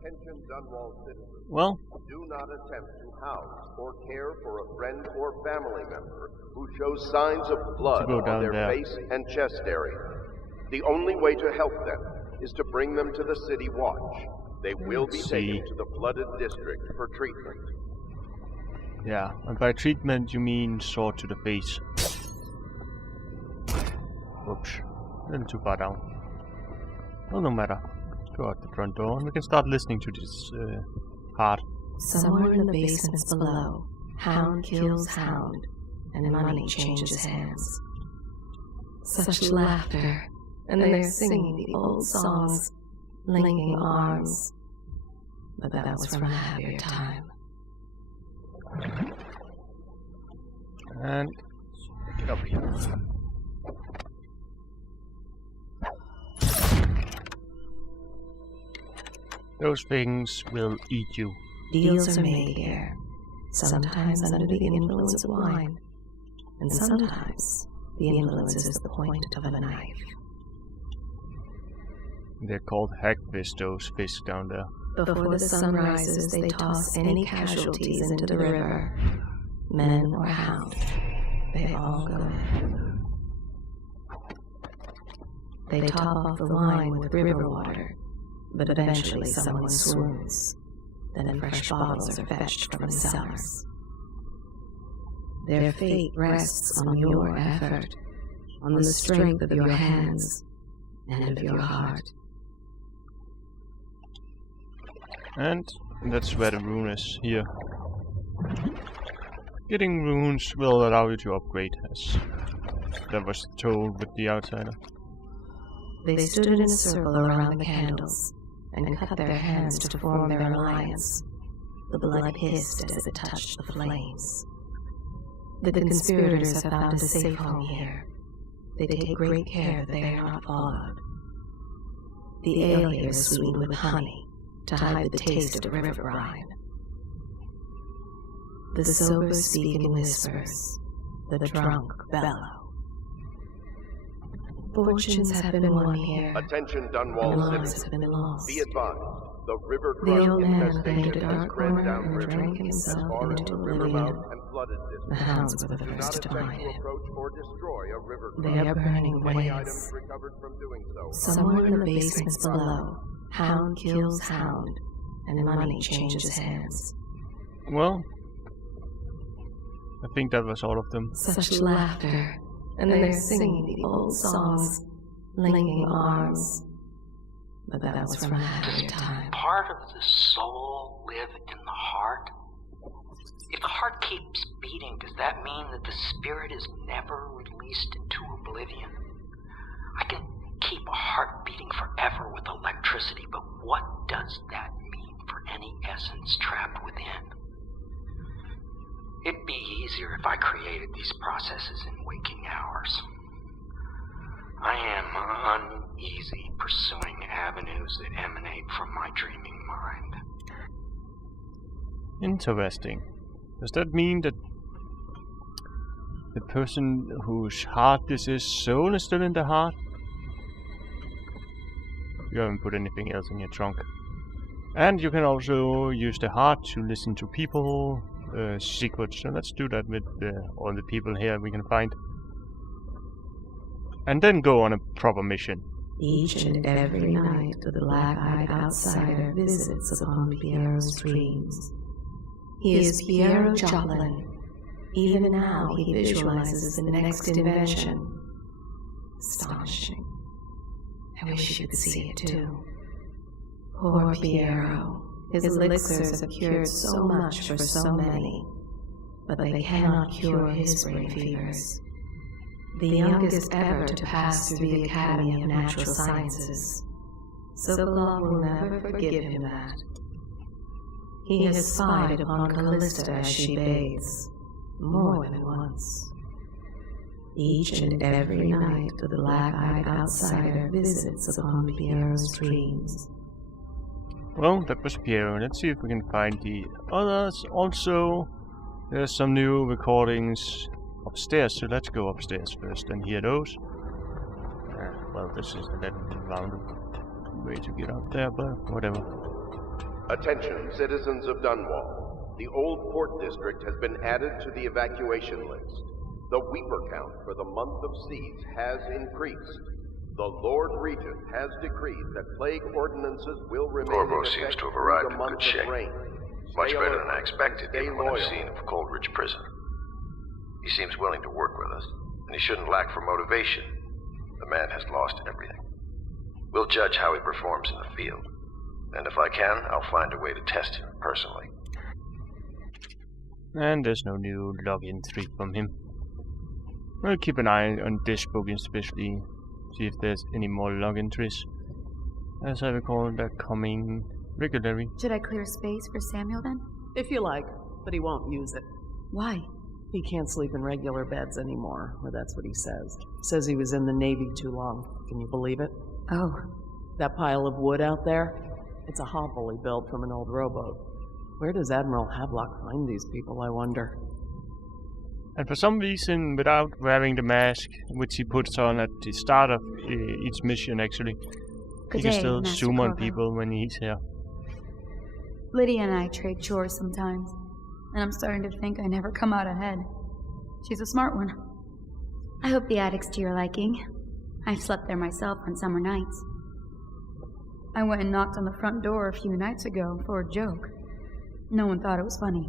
Attention Dunwall citizens. Well, do not attempt to house or care for a friend or family member who shows signs of blood on their face and chest area. The only way to help them is to bring them to the City Watch. They will be taken to the flooded district for treatment. Yeah, and by treatment you mean sword to the face. Oops, a little too far down. Well, no matter. Go out the front door and we can start listening to this heart. Somewhere in the basements below, hound kills hound, and money changes hands. Such laughter, and they're singing the old songs, linking arms. But that was from a happier time. And get up here. Those things will eat you. Deals are made here, sometimes under the influence of wine, and sometimes the influence is the point of a knife. They're called hackfish, those fish down there. Before the sun rises, they toss any casualties into the river. Men or hound, they all go in. They top off the wine with river water, but eventually someone swoons. Then fresh bottles are fetched from the cellars. Their fate rests on your effort, on the strength of your hands and of your heart. And that's where the rune is, here. Getting runes will allow you to upgrade, as that was told with the outsider. They stood in a circle around the candles, and cut their hands to form their alliance. The blood hissed as it touched the flames. The conspirators have found a safe home here. They take great care that they are not followed. The ale here is sweetened with honey to hide the taste of river brine. The sober speak in whispers, the drunk bellow. Fortunes have been won here. Attention Dunwall citizens. Have been lost. Be advised, the river The crust old man infestation painted a has dark spread corner down and river drank as himself far as into the river oblivion. mouth and flooded The districts. hounds were the Do not first to attempt find to him. approach or destroy a river They crust. are burning Many ways. items recovered from doing so. Somewhere in the basements below, hound kills hound, and money changes hands. Well, I think that was all of them. Such laughter, and they're singing the old songs, linking arms. But that was from a happier time. Part of the soul live in the heart? If the heart keeps beating, does that mean that the spirit is never released into oblivion? I can keep a heart beating forever with electricity, but what does that mean for any essence trapped within? It'd be easier if I created these processes in waking hours. I am uneasy pursuing avenues that emanate from my dreaming mind. Interesting. Does that mean that the person whose heart this is, soul is still in the heart? You haven't put anything else in your trunk. And you can also use the heart to listen to people, secrets. So let's do that with all the people here we can find. And then go on a proper mission. Each and every night the black-eyed outsider visits upon Piero's dreams. He is Piero Joplin. Even now he visualizes the next invention. Astonishing. I wish you could see it too. Poor Piero. His elixirs have cured so much for so many, but they cannot cure his brain fevers. The youngest ever to pass through the Academy of Natural Sciences. Sokolov will never forgive him that. He has spied upon Callista as she bathes, more than once. Each and every night the black-eyed outsider visits upon Piero's dreams. Well, that was Piero. Let's see if we can find the others. Also, there's some new recordings upstairs, so let's go upstairs first and hear those. Well, this is a little rounded way to get up there, but whatever. Attention, citizens of Dunwall. The Old Port District has been added to the evacuation list. The Weeper count for the month of siege has increased. The Lord Regent has decreed that plague ordinances will remain Corvo in effect seems to have arrived through in the month good shape. of rain. Much Stay better alert. than I expected, Stay given what I've loyal. seen of Coldridge Prison. He seems willing to work with us, and he shouldn't lack for motivation. The man has lost everything. We'll judge how he performs in the field. And if I can, I'll find a way to test him personally. And there's no new login tree from him. We'll keep an eye on this book especially, see if there's any more login trees. As I recall, they're coming regularly. Should I clear space for Samuel then? If you like, but he won't use it. Why? He can't sleep in regular beds anymore, or that's what he says. Says he was in the Navy too long. Can you believe it? Oh. That pile of wood out there? It's a hovel he built from an old rowboat. Where does Admiral Havelock find these people, I wonder? And for some reason, without wearing the mask, which he puts on at the start of each mission actually, he can still Master zoom on Corvo. people when he's here. Lydia and I trade chores sometimes, and I'm starting to think I never come out ahead. She's a smart one. I hope the attic's to your liking. I've slept there myself on summer nights. I went and knocked on the front door a few nights ago for a joke. No one thought it was funny.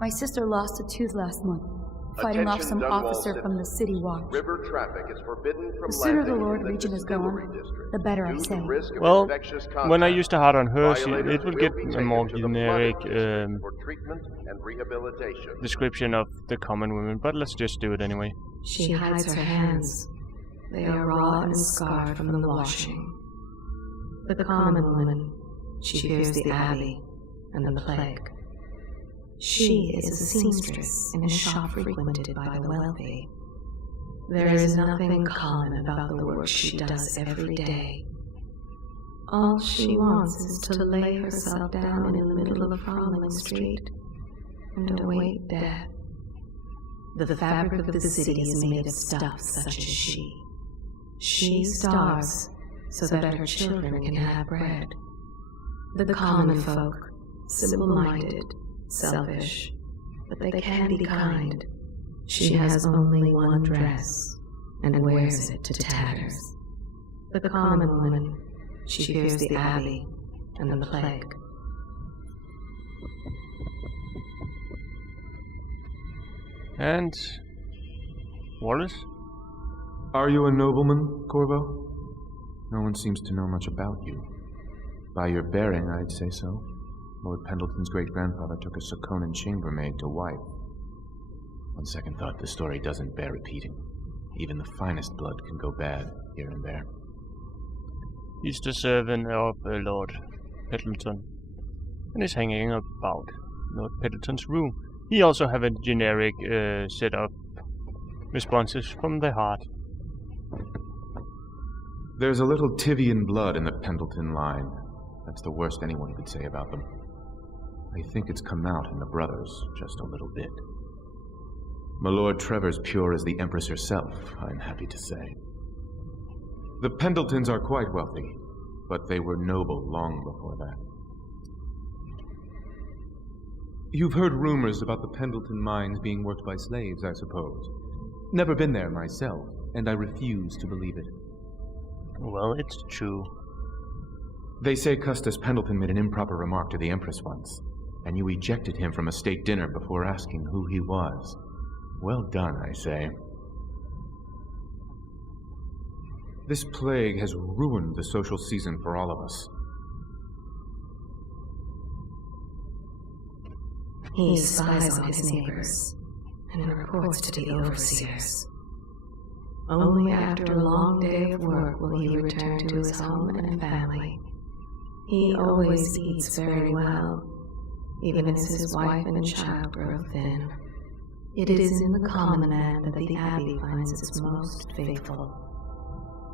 My sister lost a tooth last month, fighting off Attention, some Dunwall officer from the city watch. River traffic is forbidden from The sooner the landing Lord in the Regent is Distillery gone, District the better I due to say. risk of Well, infectious when I contact. used to hard on her, Violators it will will get be a taken more to the generic Flood District for treatment and rehabilitation. description of the common women, but let's just do it anyway. She hides her hands. They are raw and scarred from the washing. The common woman, she fears the abbey and the plague. She is a seamstress in a shop frequented by the wealthy. There is nothing common about the work she does every day. All she wants is to lay herself down in the middle of Froling Street and await death. The fabric of the city is made of stuff such as she. She starves so that her children can have bread. The common folk, simple-minded, selfish, but they can be kind. She has only one dress and wears it to tatters. The common woman, she fears the abbey and the plague. And Wallace? Are you a nobleman, Corvo? No one seems to know much about you. By your bearing, I'd say so. Lord Pendleton's great-grandfather took a Sokonan chambermaid to wife. On second thought, the story doesn't bear repeating. Even the finest blood can go bad here and there. He's the servant of Lord Pendleton, and is hanging about Lord Pendleton's room. He also have a generic set of responses from the heart. There's a little Tivian blood in the Pendleton line. That's the worst anyone could say about them. I think it's come out in the brothers just a little bit. My Lord Trevor's pure as the Empress herself, I'm happy to say. The Pendletons are quite wealthy, but they were noble long before that. You've heard rumors about the Pendleton mines being worked by slaves, I suppose. Never been there myself, and I refuse to believe it. Well, it's true. They say Custis Pendleton made an improper remark to the Empress once, and you ejected him from a state dinner before asking who he was. Well done, I say. This plague has ruined the social season for all of us. He spies on his neighbors and reports to the overseers. Only after a long day of work will he return to his home and family. He always eats very well, even as his wife and child grow thin. It is in the common man that the abbey finds its most faithful.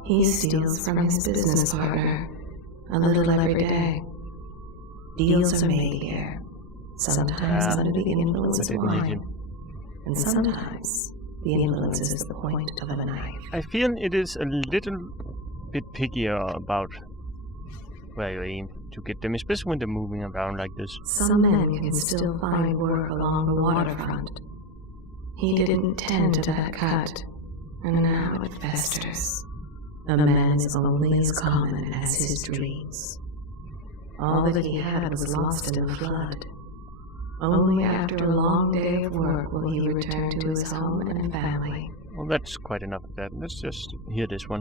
He steals from his business partner a little every day. Deals are made here, sometimes under the influence of wine, and sometimes the influence is the point of a knife. I feel it is a little bit pickier about where you aim to get them, especially when they're moving around like this. Some men can still find work along the waterfront. He didn't tend to that cut, and now it festers. A man is only as common as his dreams. All that he had was lost in the flood. Only after a long day of work will he return to his home and family. Well, that's quite enough of that. Let's just hear this one.